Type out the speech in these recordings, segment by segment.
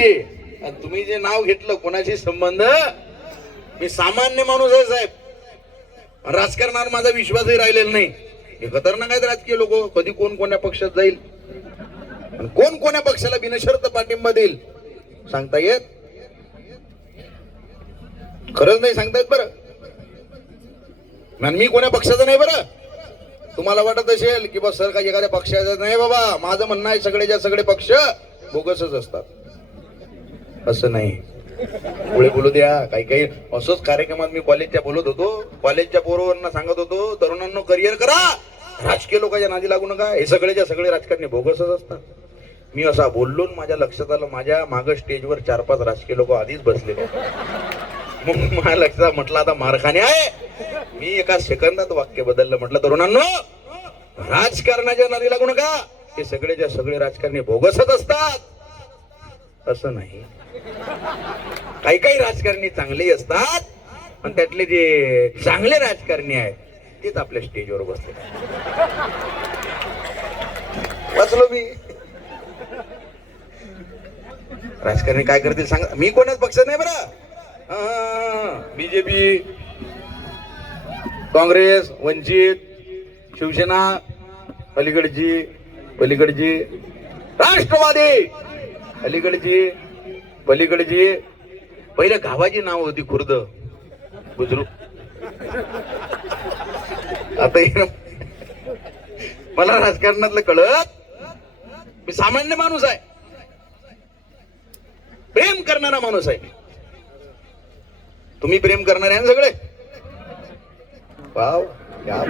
तुम्ही जे नाव घेतलं कोणाशी संबंध मी सामान्य माणूस आहे साहेब राजकारणावर माझा विश्वासही राहिलेला नाही हे खतरनाक आहेत राजकीय लोक कधी कोण कोण्या पक्षात जाईल कोण कोण्या पक्षाला बिनशर्त पाठिंबा देईल सांगता येत खरंच नाही सांगता येत बरं मी कोण्या पक्षाचं नाही बरं तुम्हाला वाटत असेल की बस सर काही एखाद्या पक्षाचं नाही बाबा माझं म्हणणं आहे सगळे ज्या सगळे पक्ष बोगसच असतात असं नाही पुढे बोलू द्या काही काही असंच कार्यक्रमात मी कॉलेजच्या बोलत होतो कॉलेजच्या पोरांना सांगत होतो तरुणांना करिअर करा राजकीय लोकांच्या नादी लागू नका हे सगळेच्या सगळे राजकारणी बोगसच असतात मी असा बोललो माझ्या लक्षात आलं माझ्या माग स्टेजवर चार पाच राजकीय लोक आधीच बसलेले मग माझ्या लक्षात म्हटलं आता मारखाने आहे मी एका सेकंदात वाक्य बदललं म्हटलं तरुणांनो राजकारणाच्या नादी लागू नका हे सगळेच्या सगळे राजकारणी बोगसच असतात असं नाही काही काही राजकारणी चांगले असतात पण त्यातले जे चांगले राजकारणी आहेत तेच आपल्या स्टेजवर बसले वाचलो मी राजकारणी काय करतील सांग मी कोणाच पक्ष नाही बरं बीजेपी काँग्रेस वंचित शिवसेना अलीकडची पलीकडची राष्ट्रवादी अलीकडची पलीकडे जे पहिल्या गावाची नाव होती खुर्द बुजरू आता मला राजकारणातलं कळत मी सामान्य माणूस आहे प्रेम करणारा माणूस आहे तुम्ही प्रेम करणारे आहे सगळे वाव या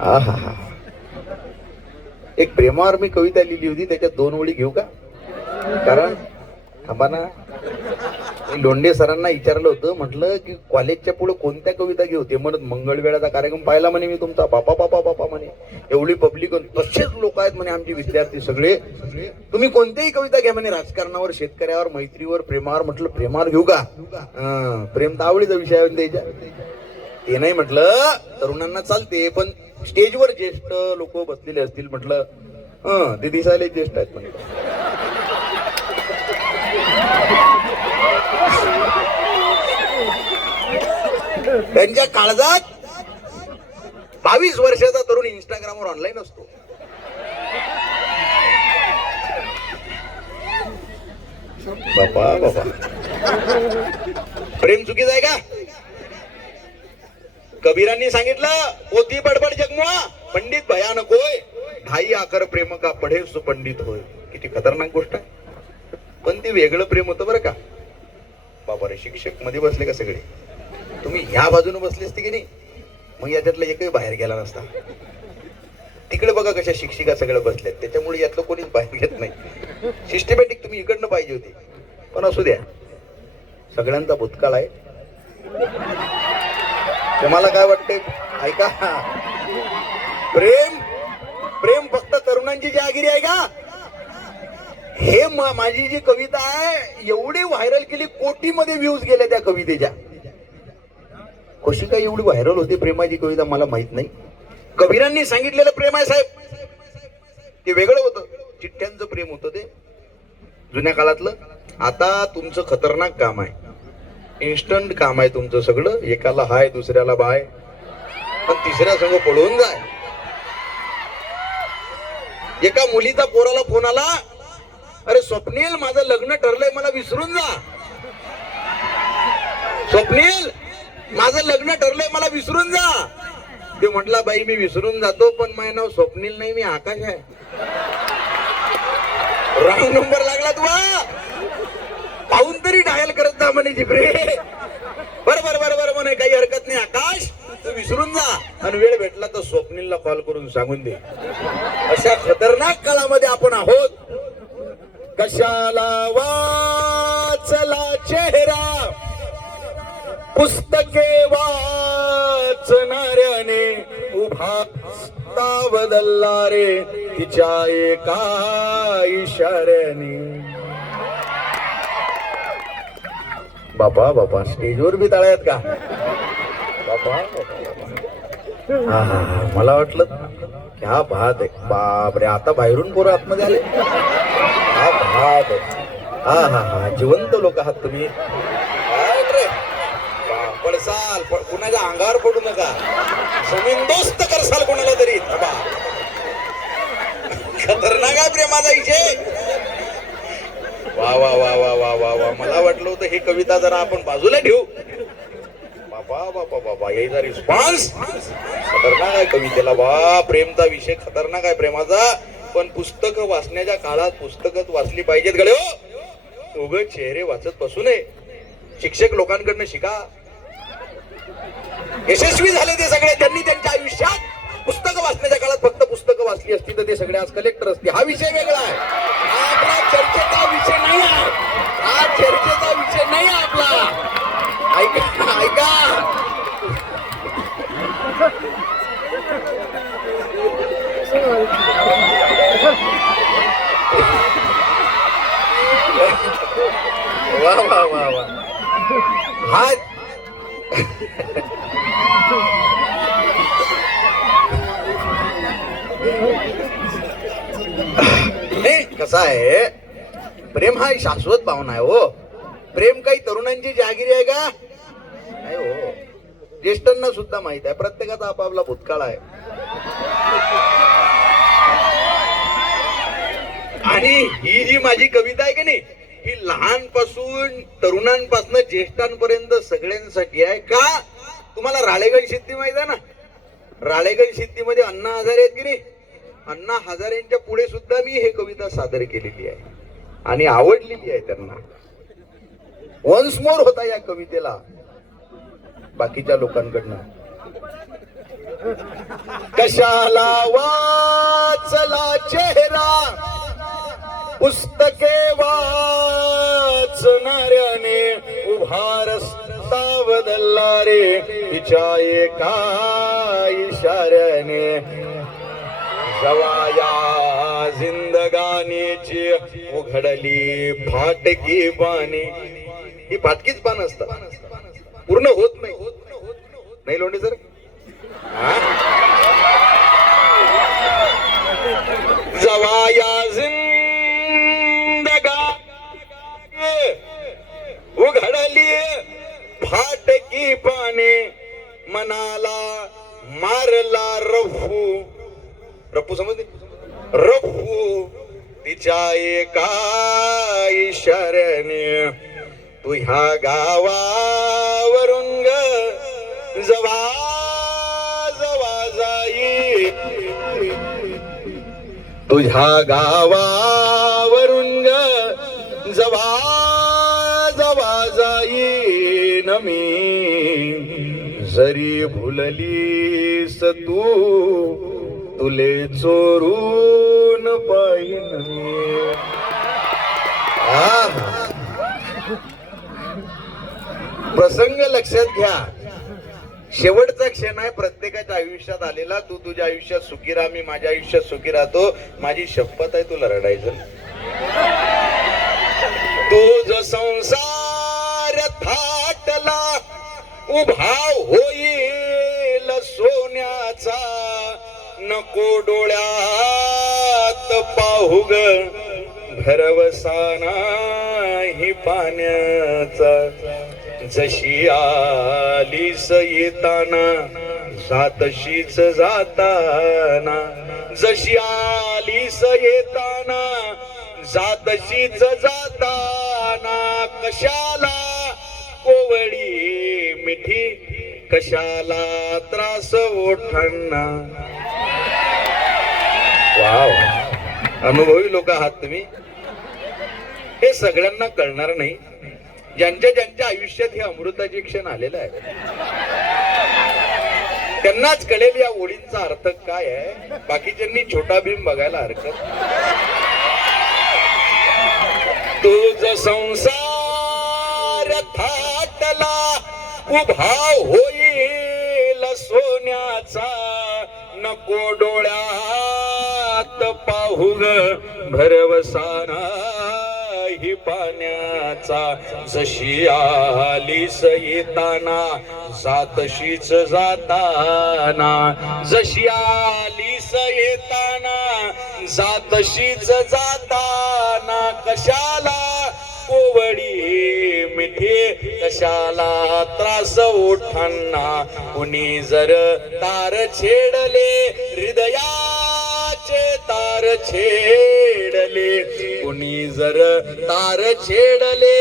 हा हा एक प्रेमावर मी कविता लिहिली होती त्याच्यात दोन ओळी घेऊ का कारण थांबा ना लोंढे सरांना विचारलं होतं म्हटलं की कॉलेजच्या पुढे कोणत्या कविता घेऊ ते म्हणत मंगळवेळाचा कार्यक्रम पाहिला म्हणे मी तुमचा बापा बापा बापा म्हणे एवढी पब्लिक तसेच लोक आहेत म्हणे आमचे विद्यार्थी सगळे तुम्ही कोणत्याही कविता घ्या म्हणे राजकारणावर शेतकऱ्यावर मैत्रीवर प्रेमावर म्हटलं प्रेमावर घेऊ का प्रेम तर आवडीचा विषय आहे त्याच्या ते नाही म्हटलं तरुणांना चालते पण स्टेजवर ज्येष्ठ लोक बसलेले असतील म्हटलं ते दिसायला ज्येष्ठ आहेत म्हणे त्यांच्या काळजात बावीस वर्षाचा तरुण इंस्टाग्रामवर ऑनलाईन असतो बापा बापा प्रेम चुकीच आहे का कबीरांनी सांगितलं होती पडपड जगमुळा पंडित भयानक होय ढाई आकर प्रेम का पढे पंडित होय किती खतरनाक गोष्ट आहे पण ते वेगळं प्रेम होतं बरं का बाबा रे शिक्षक मध्ये बसले का सगळे तुम्ही ह्या बाजूने बसले असते की नाही मग याच्यातला एकही बाहेर गेला नसता तिकडे बघा कशा शिक्षिका सगळं बसल्यात त्याच्यामुळे यातलं कोणीच बाहेर घेत नाही सिस्टमॅटिक तुम्ही इकडनं पाहिजे होती पण असू द्या सगळ्यांचा भूतकाळ आहे तुम्हाला काय वाटतंय ऐका प्रेम प्रेम फक्त तरुणांची जहागिरी आहे का हे माझी जी कविता आहे एवढी व्हायरल केली कोटीमध्ये व्ह्यूज गेल्या त्या कवितेच्या कशी काय एवढी व्हायरल होते प्रेमाची कविता मला माहित नाही कबीरांनी सांगितलेलं प्रेम आहे साहेब ते वेगळं होतं चिठ्ठ्यांचं प्रेम होतं ते जुन्या काळातलं आता तुमचं खतरनाक काम आहे इन्स्टंट काम आहे तुमचं सगळं एकाला हाय दुसऱ्याला बाय पण तिसऱ्या संघ पळून जाय एका मुलीचा पोराला फोन आला अरे स्वप्नील माझं लग्न ठरलंय मला विसरून जा स्वप्नील माझं लग्न ठरलंय मला विसरून जा ते म्हटला बाई मी विसरून जातो पण माझं नाव स्वप्नील नाही मी आकाश आहे रॉंग नंबर लागला तुला पाहून तरी डायल करत जा म्हणे जिब्रे बर बर म्हणे काही हरकत नाही आकाश तू विसरून जा आणि वेळ भेटला तर स्वप्नीलला कॉल करून सांगून दे अशा खतरनाक काळामध्ये आपण आहोत कशाला वाचला चेहरा पुस्तके वाचणाऱ्याने उभा बदलला रे तिच्या एका इशाऱ्याने बाबा बाबा स्टेजवर बी ताळ्यात का बाबा मला वाटलं क्या बात बाप रे आता बाहेरून पोरं आतमध्ये आले हा भाग हा हा हा जिवंत लोक आहात तुम्ही पडसाल कुणाच्या अंगावर पडू नका दोस्त करसाल कोणाला तरी खतरनाक आहे प्रेमाचा इथे वा वा वा वा वा वा वा मला वाटलं होतं ही कविता जरा आपण बाजूला ठेवू बाबा बाबा बाबा यायचा रिस्पॉन्स खतरनाक आहे कवितेला वा प्रेमचा विषय खतरनाक आहे प्रेमाचा पण पुस्तक वाचण्याच्या काळात पुस्तकच वाचली पाहिजेत गळे हो. उग चेहरे वाचत बसू नये शिक्षक लोकांकडनं शिका यशस्वी झाले ते सगळे त्यांनी त्यांच्या आयुष्यात पुस्तक वाचण्याच्या काळात फक्त पुस्तकं वाचली असती तर ते सगळे आज कलेक्टर असते हा विषय वेगळा आहे आपला चर्चेचा विषय नाही हा चर्चेचा विषय नाही आपला ऐका ऐका हाय नाही कसं आहे प्रेम हा शाश्वत भावना आहे हो प्रेम काही तरुणांची जहागिरी आहे का नाही हो ज्येष्ठांना सुद्धा माहित आहे प्रत्येकाचा आपापला भूतकाळ आहे आणि ही जी माझी कविता आहे की नाही ही लहानपासून तरुणांपासून ज्येष्ठांपर्यंत सगळ्यांसाठी आहे का तुम्हाला राळेगण शेती माहित आहे ना राळेगण शेतीमध्ये अण्णा हजारे आहेत की नाही अण्णा हजारेंच्या पुढे सुद्धा मी हे कविता सादर केलेली आहे आणि आवडलेली आहे त्यांना वन्स मोर होता या कवितेला बाकीच्या लोकांकडनं कशाला वाचला चेहरा पुस्तके वाचणाऱ्याने उभार रस्ता बदलला रे तिच्या एका इशाऱ्याने जवाया जिंदगानीची उघडली फाटकी पाणी ही फाटकीच पान असतात पूर्ण होत नाही लोंडे सर जवाया जिंदगा उघडली फाटकी पाने मनाला मारला रफू रफू समजते रफू तिच्या एका ईशरण तू ह्या गावावरुंग जवा तुझ्या गावावरून ग जवा जवा जाईन मी जरी भुललीस तू तुले चोरून पाहिन प्रसंग लक्षात घ्या शेवटचा क्षण आहे प्रत्येकाच्या आयुष्यात आलेला तू तुझ्या आयुष्यात सुखी राहा मी माझ्या आयुष्यात सुखी राहतो माझी शपथ आहे तुला रडायचं तू जो संसार थाटला उभा होईल सोन्याचा नको डोळ्यात पाहू भरवसाना ही पाण्याचा जशी आलीस येताना सातशीच जाताना जशी आलीस येताना सातशीच जाताना कशाला कोवळी मिठी कशाला त्रास ओठांना वाव अनुभवी लोक आहात तुम्ही हे सगळ्यांना कळणार नाही ज्यांच्या ज्यांच्या आयुष्यात हे अमृताचे क्षण आलेलं आहे त्यांनाच कळेल या ओळींचा अर्थ काय आहे बाकीच्यांनी छोटा भीम बघायला हरकत तुझ संसार थाटला उभा होईल सोन्याचा नको डोळ्यात पाहुग भरवसाना ही पाण्याचा जशी आली सैताना जातशीच जाताना जशी आली सैताना जातशीच जाताना कशाला कोवडी मिठे कशाला त्रास उठांना कुणी जर तार छेडले हृदया तार छेडले कोणी जर तार छेडले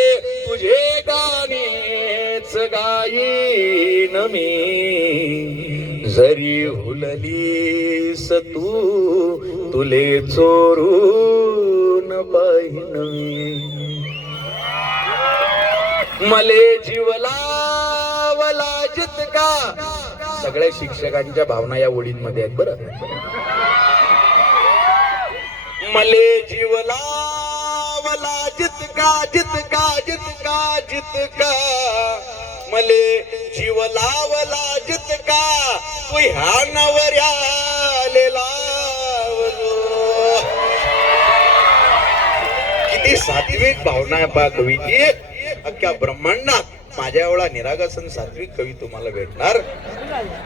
तुझे गाणीच गाई मी जरी हुललीस तू तुले चोरून बहीण मले जीवला जितका सगळ्या शिक्षकांच्या भावना या ओळींमध्ये आहेत बरं मले जीव लावला जितका जितका जितका जितका मले जीव लावला जितका तू ह्या नवऱ्याले लावलो किती सात्विक भावना आहे पा कवीची अख्ख्या ब्रह्मांडात माझ्या एवढा निरागसन सात्विक कवी तुम्हाला भेटणार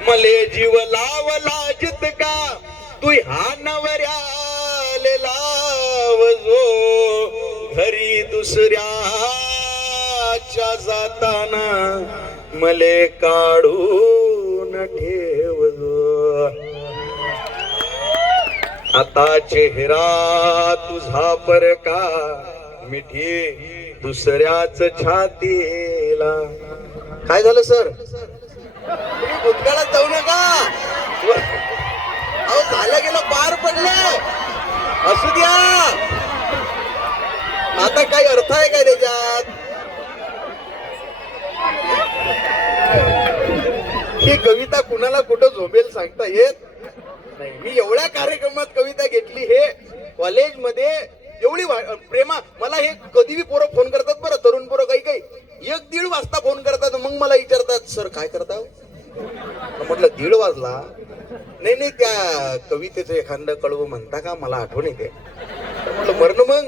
मले जीव लावला जितका तू हा नवऱ्या फुल लावजो घरी दुसऱ्याच्या जाताना मले काढून ठेवजो आता चेहरा तुझा परका मिठी दुसऱ्याच छातीला काय झालं सर भूतकाळात जाऊ नका अहो झालं गेलं पार पडलं असू द्या आता काही अर्थ आहे काय त्याच्यात ही कविता कुणाला कुठं झोपेल सांगता येत नाही मी एवढ्या कार्यक्रमात कविता घेतली हे कॉलेजमध्ये एवढी प्रेमा मला हे कधी पोरं फोन करतात बरं तरुण पोरं काही काही एक दीड वाजता फोन करतात मग मला विचारतात सर काय करता हो? म्हटलं दीड वाजला नाही नाही त्या कवितेचं एखादं कळव म्हणता का मला आठवण येते म्हटलं मरण मग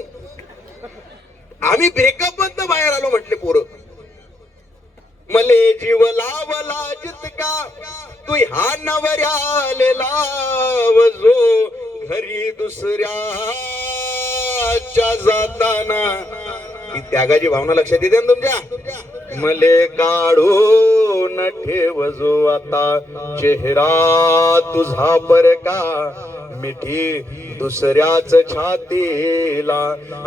आम्ही ब्रेकअप मधन बाहेर आलो म्हटले पोरं मले जीव लावला जितका तू ह्या नवऱ्याले जो घरी दुसऱ्याच्या जाताना त्यागाची भावना लक्षात येते ना तुमच्या मले काढू न ठेवजो आता चेहरा तुझा का मिठी दुसऱ्याच छातीला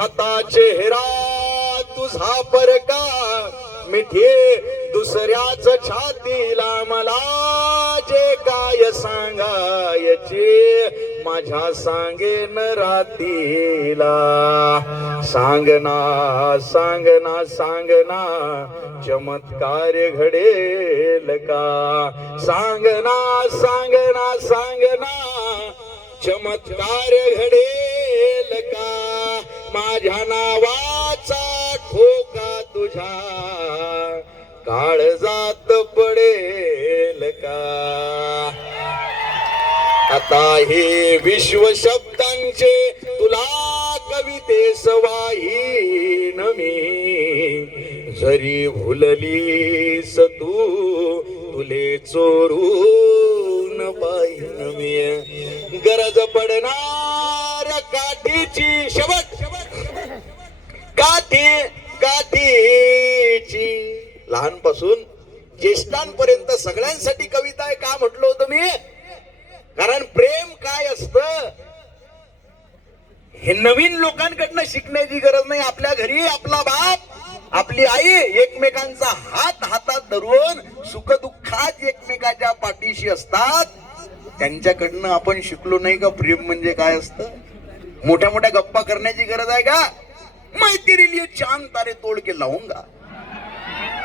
आता चेहरा तुझा का मिठे दुसऱ्याच छातीला मला जे काय सांगायचे माझ्या सांगेन रातीला सांगना सांगना सांगना चमत्कार घडेल का सांगना सांगना सांगना चमत्कार घडेल का माझ्या नावाचा खो काळ जात पडेल का आता हे विश्व शब्दांचे तुला कविते सवाहीन मी जरी स तू तुले न पाई नमी गरज पडणार काठीची शेवट काठी गाठीची लहानपासून ज्येष्ठांपर्यंत सगळ्यांसाठी कविता आहे का म्हटलं होतं मी कारण प्रेम काय असत हे नवीन लोकांकडनं शिकण्याची गरज नाही आपल्या घरी आपला बाप आपली आई एकमेकांचा हात हातात धरून सुख दुःखात एकमेकाच्या पाठीशी असतात त्यांच्याकडनं आपण शिकलो नाही का प्रेम म्हणजे काय असतं मोठ्या मोठ्या गप्पा करण्याची गरज आहे का मैं तेरे लिए चांद तारे तोड़ के लाऊंगा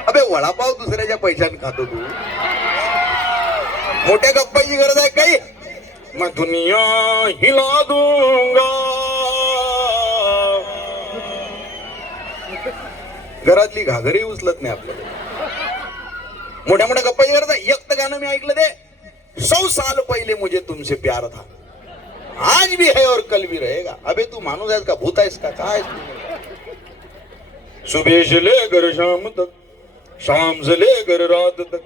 अबे वडापाव दुसऱ्याच्या पैशाने खातो तू मोठ्या गप्पाची गरज आहे काही मैं दुनिया हिला दूंगा घरातली घागरी उचलत नाही आपल्याला मोठ्या मोठ्या गप्पाची गरज आहे एक गाणं मी ऐकलं दे सौ साल पहिले मुझे तुमसे प्यार था आज भी है और कल भी रहेगा अबे तू माणूस आहेस का भूत आहेस का काय सुबह से लेकर शाम तक शाम से लेकर रात तक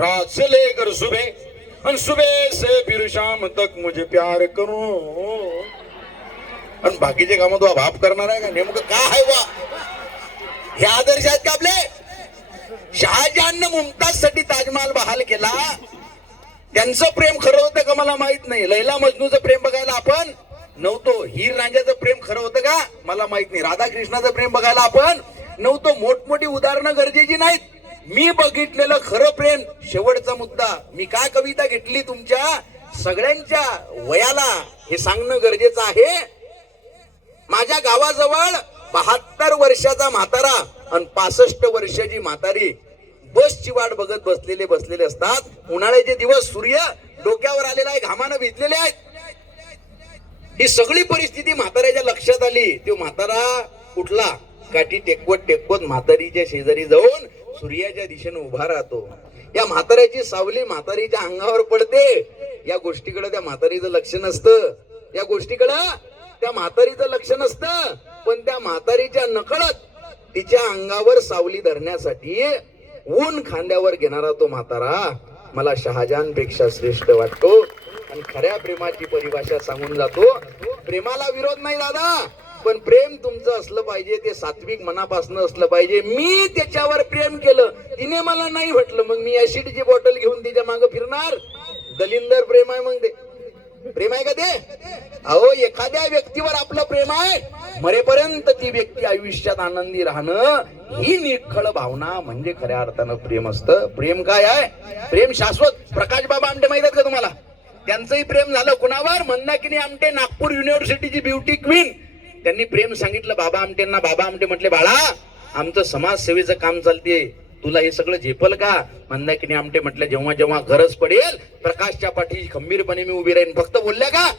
रात से लेकर सुबह और सुबह से फिर शाम तक मुझे प्यार करो अन बाकीचे काम तो भाप करणार आहे का नेमकं का आहे वा हे आदर्श आहेत का आपले शहाजहान मुमताज साठी ताजमहाल बहाल केला त्यांचं प्रेम खरं होतं का मला माहित नाही लैला मजनूचं प्रेम बघायला आपण नव्हतो हिर रांजाचं प्रेम खरं होतं का मला माहित नाही राधाकृष्णाचं प्रेम बघायला आपण नव्हतो मोठमोठी उदाहरणं गरजेची नाहीत मी बघितलेलं खरं प्रेम शेवटचा मुद्दा मी काय कविता घेतली तुमच्या सगळ्यांच्या वयाला हे सांगणं गरजेचं आहे माझ्या गावाजवळ बहात्तर वर्षाचा म्हातारा आणि पासष्ट वर्षाची म्हातारी बसची वाट बघत बसलेले बसलेले असतात उन्हाळ्याचे दिवस सूर्य डोक्यावर आलेला आहे घामानं भिजलेले आहेत ही सगळी परिस्थिती म्हाताऱ्याच्या लक्षात आली तो म्हातारा कुठला काठी टेकवत टेकवत म्हातारीच्या शेजारी जाऊन सूर्याच्या दिशेने उभा राहतो या म्हाताऱ्याची सावली म्हातारीच्या अंगावर पडते या गोष्टीकडे त्या म्हातारीचं लक्ष नसतं या गोष्टीकडं त्या म्हातारीचं लक्ष नसतं पण त्या म्हातारीच्या नकळत तिच्या अंगावर सावली धरण्यासाठी ऊन खांद्यावर घेणारा तो म्हातारा मला शहाजान पेक्षा श्रेष्ठ वाटतो आणि खऱ्या प्रेमाची परिभाषा सांगून जातो प्रेमाला विरोध नाही दादा पण प्रेम तुमचं असलं पाहिजे ते सात्विक मनापासून असलं पाहिजे मी त्याच्यावर प्रेम केलं तिने मला नाही म्हटलं मग मी ऍसिडची बॉटल घेऊन तिच्या मागे फिरणार दलिंदर प्रेम आहे मग ते प्रेम आहे का ते अहो एखाद्या व्यक्तीवर आपलं प्रेम आहे मरेपर्यंत ती व्यक्ती आयुष्यात आनंदी राहणं ही निखळ भावना म्हणजे खऱ्या अर्थानं प्रेम असतं प्रेम काय आहे प्रेम शाश्वत प्रकाश बाबा आमटे माहित आहेत का तुम्हाला त्यांचंही प्रेम झालं कुणावर मंदाकिनी आमटे नागपूर युनिव्हर्सिटीची ब्युटी क्वीन त्यांनी प्रेम सांगितलं बाबा आमटेंना बाबा आमटे म्हटले बाळा आमचं समाजसेवेचं काम चालते तुला हे सगळं झेपल का मंदाकिनी आमटे म्हटलं जेव्हा जेव्हा गरज पडेल प्रकाशच्या पाठी खंबीरपणे मी उभी राहीन फक्त बोलल्या का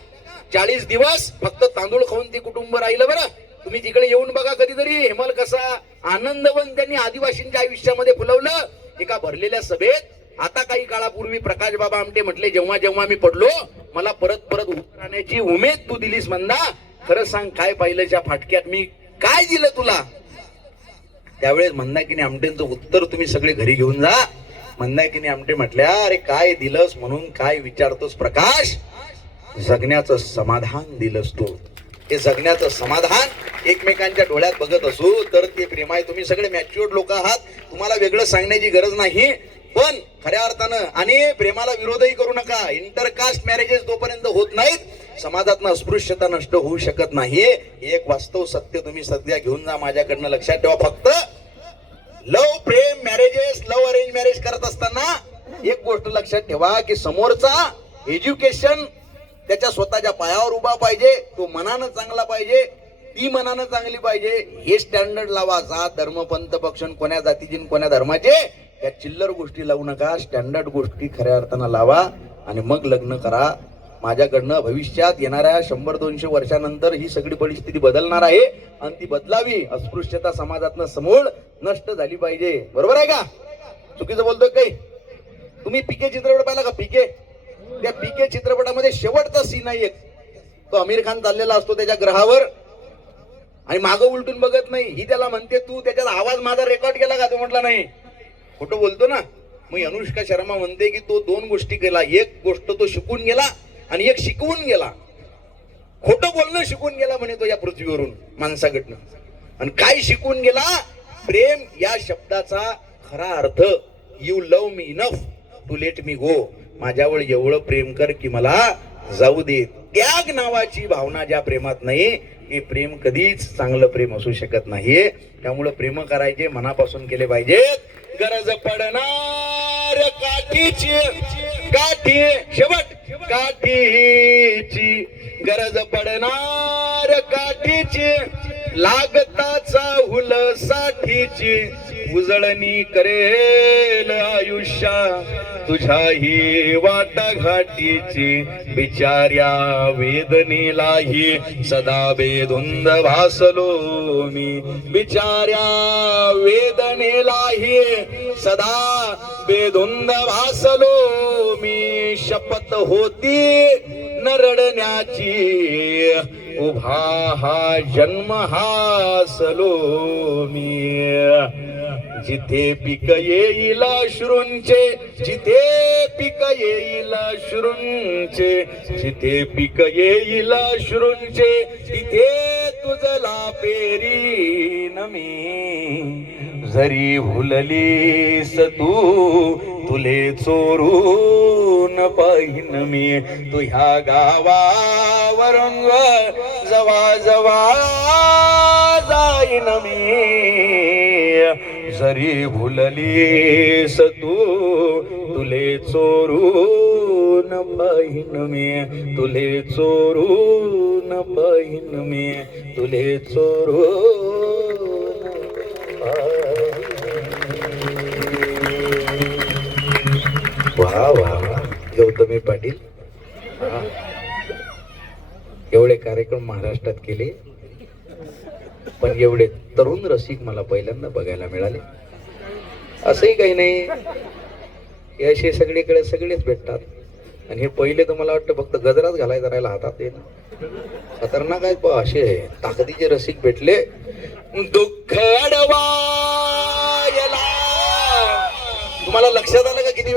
चाळीस दिवस फक्त तांदूळ खाऊन ती कुटुंब राहिलं बरं तुम्ही तिकडे येऊन बघा कधीतरी हेमल कसा आनंदवन त्यांनी आदिवासींच्या आयुष्यामध्ये फुलवलं एका भरलेल्या सभेत आता काही काळापूर्वी प्रकाश बाबा आमटे म्हटले जेव्हा जेव्हा मी पडलो मला परत परत उभं उमेद तू दिलीस म्हणदा खरं सांग काय पाहिलं ज्या फाटक्यात मी काय दिलं तुला त्यावेळेस नाही आमटेंचं उत्तर तुम्ही सगळे घरी घेऊन जा मंदाकिनी आमटे म्हटल्या अरे काय दिलंस म्हणून काय विचारतोस प्रकाश जगण्याचं समाधान दिलंस तू हे जगण्याचं समाधान एकमेकांच्या डोळ्यात बघत असू तर ते प्रेमाय तुम्ही सगळे मॅच्युअर्ड लोक आहात तुम्हाला वेगळं सांगण्याची गरज नाही पण खऱ्या अर्थानं आणि प्रेमाला विरोधही करू नका इंटरकास्ट मॅरेजेस जोपर्यंत होत नाहीत समाजात अस्पृश्यता नष्ट होऊ शकत नाही एक वास्तव सत्य तुम्ही सध्या घेऊन जा माझ्याकडनं लक्षात ठेवा फक्त लव प्रेम मॅरेजेस लव अरेंज मॅरेज करत असताना एक गोष्ट लक्षात ठेवा की समोरचा एज्युकेशन त्याच्या स्वतःच्या पायावर उभा पाहिजे तो मनानं चांगला पाहिजे ती मनानं चांगली पाहिजे हे स्टँडर्ड लावा जात धर्म पंथ पक्षण कोण्या जातीचे कोण्या धर्माचे या चिल्लर गोष्टी लावू नका स्टँडर्ड गोष्टी खऱ्या अर्थानं लावा आणि मग लग्न करा माझ्याकडनं भविष्यात येणाऱ्या शंभर दोनशे वर्षानंतर ही सगळी परिस्थिती बदलणार आहे आणि ती बदलावी अस्पृश्यता समाजातनं समूळ नष्ट झाली पाहिजे बरोबर आहे का चुकीचं बोलतोय काही तुम्ही पिके चित्रपट पाहिला का पिके त्या पिके चित्रपटामध्ये शेवटचा सीन आहे एक तो आमिर खान चाललेला असतो त्याच्या ग्रहावर आणि मागं उलटून बघत नाही ही त्याला म्हणते तू त्याच्यात आवाज माझा रेकॉर्ड केला का तो म्हटला नाही खोटं बोलतो ना मग अनुष्का शर्मा म्हणते की तो दोन गोष्टी केला एक गोष्ट तो शिकून गेला आणि एक शिकवून गेला खोटं बोलणं शिकून गेला म्हणे तो या पृथ्वीवरून माणसाकडनं आणि काय शिकून गेला प्रेम या शब्दाचा खरा अर्थ you love me enough to let me go माझ्यावर एवढं प्रेम कर की मला जाऊ दे त्याग नावाची भावना ज्या प्रेमात नाही हे प्रेम कधीच चांगलं प्रेम असू शकत नाहीये त्यामुळं प्रेम करायचे मनापासून केले पाहिजेत गरज पडणार काठीची काठी शेवट काठीची गरज पडणार काठीची लागताचा हुल साठीची उजळणी करेल आयुष्या तुझ्या ही वाटा घाटीची बिचार्या वेदनेलाही सदा बेधुंद भासलो मी बिचार्या वेदनेलाही सदा बेधुंद भासलो मी शपथ होती नरडण्याची उभा हा जन्म हासलो मी जिथे पिक येईल श्रुंचे जिथे पिक येईल श्रुंचे जिथे पिक येईल श्रुंचे तिथे तुझला पेरी मी जरी भुललीस तू तुले चोरून पाहिन मी तू ह्या गावावरून जवा जवा जाईन मी जरी भुलली तू तुले चोरू न बहिन मी तुले न न मी तुले चोरून वा वा गौतमी पाटील एवढे कार्यक्रम महाराष्ट्रात केले पण एवढे तरुण रसिक मला पहिल्यांदा बघायला मिळाले असंही काही नाही हे असे सगळीकडे सगळेच भेटतात आणि हे पहिले तर मला वाटतं फक्त गजरात घालायचा राहिला हातात ये खतरनाक आहे पण असे ताकदीचे रसिक भेटले दुःख तुम्हाला लक्षात आलं का किती